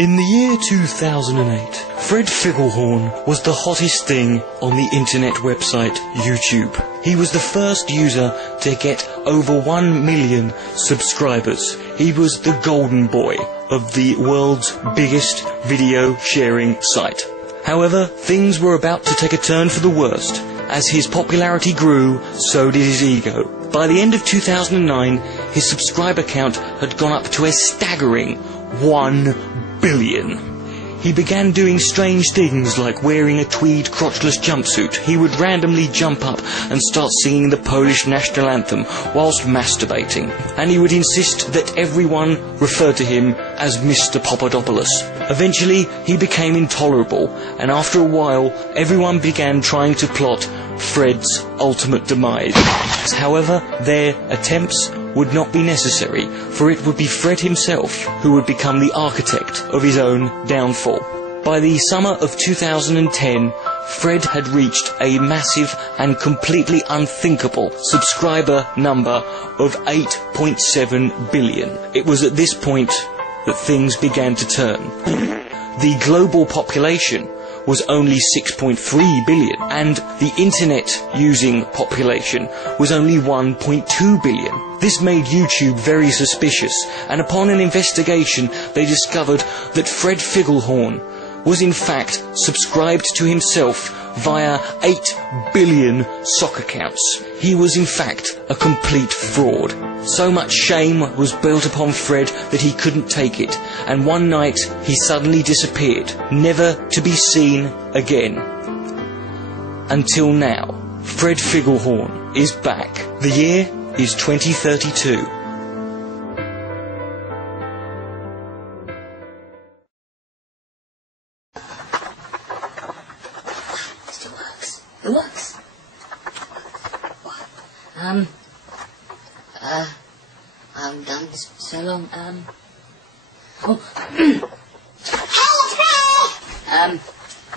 In the year 2008, Fred Figglehorn was the hottest thing on the internet website YouTube. He was the first user to get over 1 million subscribers. He was the golden boy of the world's biggest video sharing site. However, things were about to take a turn for the worst. As his popularity grew, so did his ego. By the end of 2009, his subscriber count had gone up to a staggering 1 billion. He began doing strange things like wearing a tweed crotchless jumpsuit. He would randomly jump up and start singing the Polish national anthem whilst masturbating. And he would insist that everyone refer to him as Mr. Papadopoulos. Eventually, he became intolerable, and after a while, everyone began trying to plot Fred's ultimate demise. However, their attempts would not be necessary, for it would be Fred himself who would become the architect of his own downfall. By the summer of 2010, Fred had reached a massive and completely unthinkable subscriber number of 8.7 billion. It was at this point that things began to turn. The global population was only 6.3 billion, and the internet using population was only 1.2 billion. This made YouTube very suspicious, and upon an investigation they discovered that Fred Figglehorn was in fact subscribed to himself via 8 billion sock accounts. He was in fact a complete fraud. So much shame was built upon Fred that he couldn't take it, and one night he suddenly disappeared, never to be seen again. Until now, Fred Figglehorn is back. The year is 2032. It works. I've done this for so long.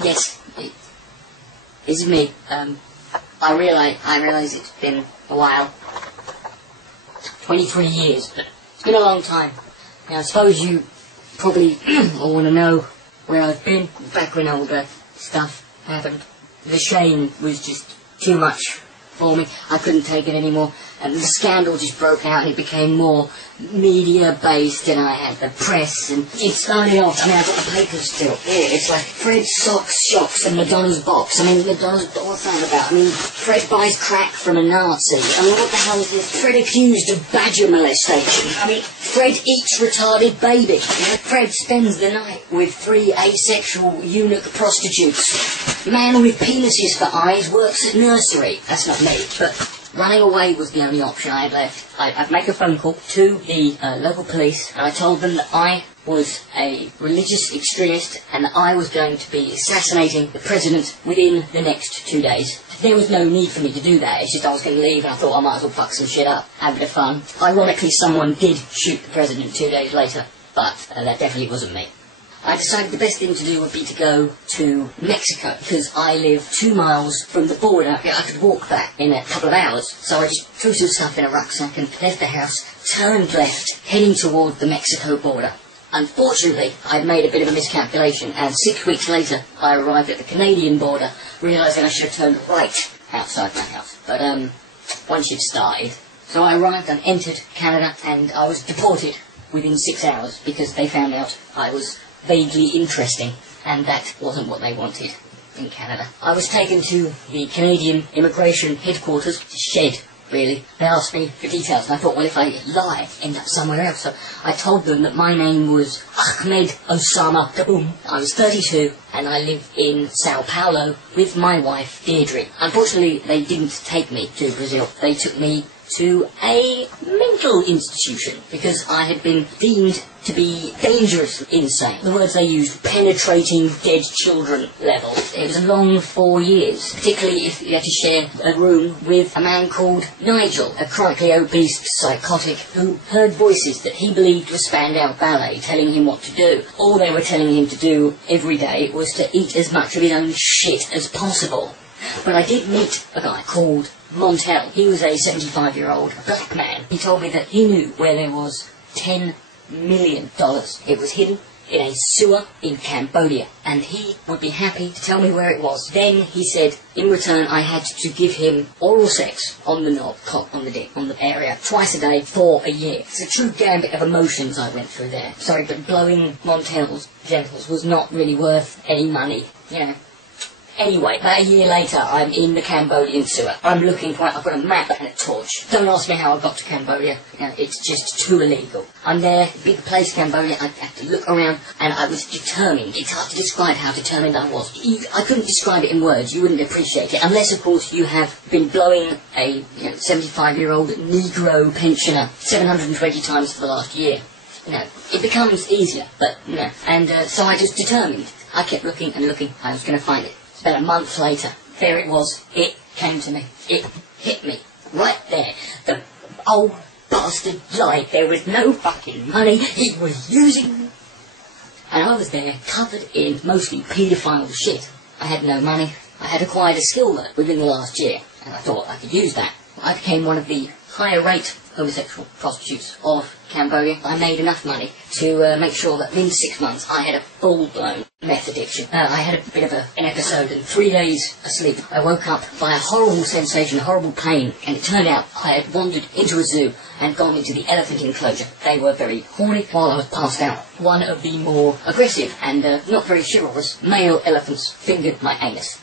Yes, it's me. I realize it's been a while. 23 years, but it's been a long time. Now, I suppose you probably all want to know where I've been back when all the stuff happened. The shame was just too much for me. I couldn't take it anymore, and the scandal just broke out, and it became more media-based, and I had the press, and it started off. I mean, I've got the papers still here. It's like Fred socks shops and Madonna's box. I mean, Madonna's, what's that about? I mean, Fred buys crack from a Nazi. I mean, what the hell is this? Fred accused of badger molestation. I mean, Fred eats retarded baby. You know, Fred spends the night with 3 asexual eunuch prostitutes. Man with penises for eyes works at nursery. That's not me, but running away was the only option I had left. I'd make a phone call to the local police, and I told them that I was a religious extremist and that I was going to be assassinating the president within the next 2 days. There was no need for me to do that. It's just I was going to leave, and I thought I might as well fuck some shit up, have a bit of fun. Ironically, someone did shoot the president 2 days later, but that definitely wasn't me. I decided the best thing to do would be to go to Mexico, because I live 2 miles from the border. I could walk back in a couple of hours. So I just threw some stuff in a rucksack and left the house, turned left, heading toward the Mexico border. Unfortunately, I'd made a bit of a miscalculation, and 6 weeks later I arrived at the Canadian border, realising I should have turned right outside my house. But once you'd started. So I arrived and entered Canada, and I was deported within 6 hours, because they found out I was vaguely interesting, and that wasn't what they wanted in Canada. I was taken to the Canadian immigration headquarters, shed, really. They asked me for details, and I thought, well, if I lie, end up somewhere else. So I told them that my name was Ahmed Osama Kaboom. I was 32, and I live in Sao Paulo with my wife, Deirdre. Unfortunately, they didn't take me to Brazil. They took me to a mental institution, because I had been deemed to be dangerously insane. The words they used, penetrating dead children level. It was a long 4 years, particularly if you had to share a room with a man called Nigel, a chronically obese psychotic who heard voices that he believed were Spandau Ballet telling him what to do. All they were telling him to do every day was to eat as much of his own shit as possible. But I did meet a guy called Montel. He was a 75-year-old black man. He told me that he knew where there was $10 million. It was hidden in a sewer in Cambodia, and he would be happy to tell me where it was. Then he said, in return, I had to give him oral sex on the knob, cock on the dick, on the area, twice a day for a year. It's a true gambit of emotions I went through there. Sorry, but blowing Montel's genitals was not really worth any money, you know. Anyway, about a year later, I'm in the Cambodian sewer. I'm looking for it. I've got a map and a torch. Don't ask me how I got to Cambodia. You know, it's just too illegal. I'm there, big place, Cambodia. I have to look around, and I was determined. It's hard to describe how determined I was. I couldn't describe it in words. You wouldn't appreciate it, unless, of course, you have been blowing a 75-year-old Negro pensioner 720 times for the last year. You know, it becomes easier, but, you know. And so I just determined. I kept looking and looking. I was going to find it. About a month later, there it was. It came to me. It hit me. Right there. The old bastard lied. There was no fucking money. He was using me. And I was there, covered in mostly paedophile shit. I had no money. I had acquired a skill within the last year, and I thought I could use that. I became one of the higher rate homosexual prostitutes of Cambodia. I made enough money to make sure that within 6 months I had a full-blown meth addiction. I had a bit of an episode, and 3 days asleep I woke up by a horrible sensation, a horrible pain, and it turned out I had wandered into a zoo and gone into the elephant enclosure. They were very horny while I was passed out. One of the more aggressive and not very chivalrous male elephants fingered my anus.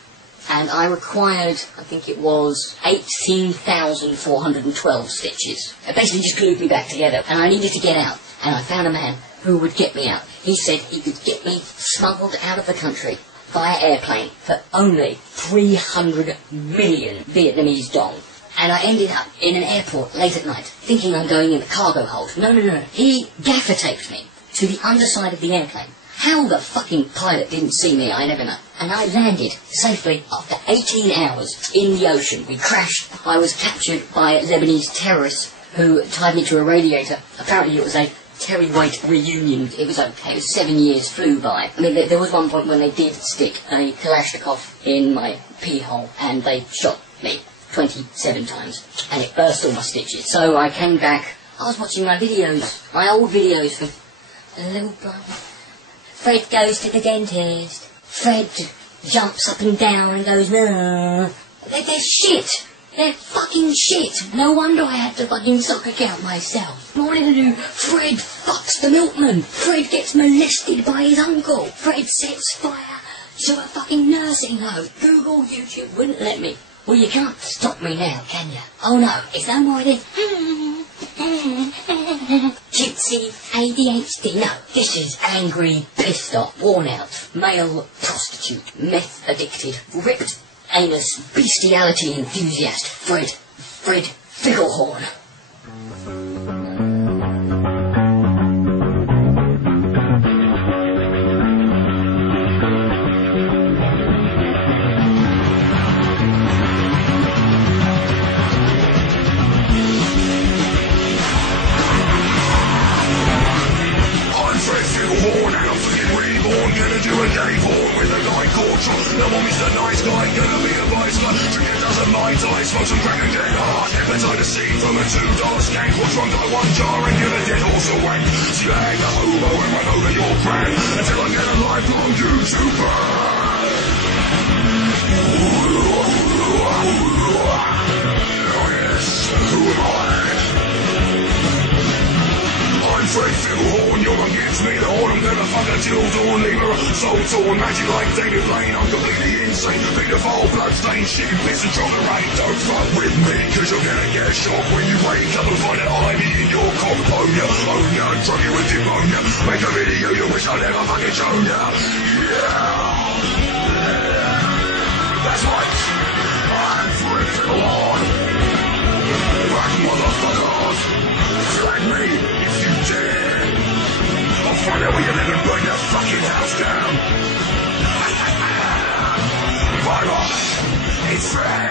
And I required, I think it was 18,412 stitches. It basically just glued me back together, and I needed to get out. And I found a man who would get me out. He said he could get me smuggled out of the country via airplane for only 300 million Vietnamese dong. And I ended up in an airport late at night, thinking I'm going in the cargo hold. No. He gaffer taped me to the underside of the airplane. How the fucking pilot didn't see me, I never know. And I landed safely after 18 hours in the ocean. We crashed. I was captured by Lebanese terrorists who tied me to a radiator. Apparently it was a Terry White reunion. It was okay. It was 7 years flew by. I mean, there was one point when they did stick a Kalashnikov in my pee hole, and they shot me 27 times, and it burst all my stitches. So I came back. I was watching my videos, my old videos from a little brother. Fred goes to the dentist. Fred jumps up and down and goes, no. They're shit. They're fucking shit. No wonder I had to fucking suck a cow myself. What did I do? Fred fucks the milkman. Fred gets molested by his uncle. Fred sets fire to a fucking nursing home. Google, YouTube wouldn't let me. Well, you can't stop me now, can you? Oh no, it's no more of this. Cutesy ADHD. No, this is angry, pissed off, worn out, male prostitute, meth addicted, ripped anus, bestiality enthusiast, Fred Figglehorn. No more Mr. Nice Guy, gonna be a wise guy. Drink a dozen Mai Tai, smoke some crack and get hard. Never tie the scene from a two-dollar skank. What's wrong to one jar and you're a dead horse a wank. So you hang the hobo and run over your pram until I get a lifelong YouTuber. Oh yes, who am I? I'm Fred Figglehorn, you're against me, the horn, I'm gonna fuck a dildo and leave her soul torn, magic like David Blaine, I'm completely insane, pedophile, bloodstained, shit, piss and chocolate rain, don't fuck with me, cause you're gonna get shocked when you wake up and find that I'm eating your cock, own ya, drug you with pneumonia, make a video you wish I never fucking shown ya, that's right, I'm Fred Figglehorn, rock motherfuckers, flag me, I'll find out where you live and burn your fucking house down. Bye-bye. It's Fred.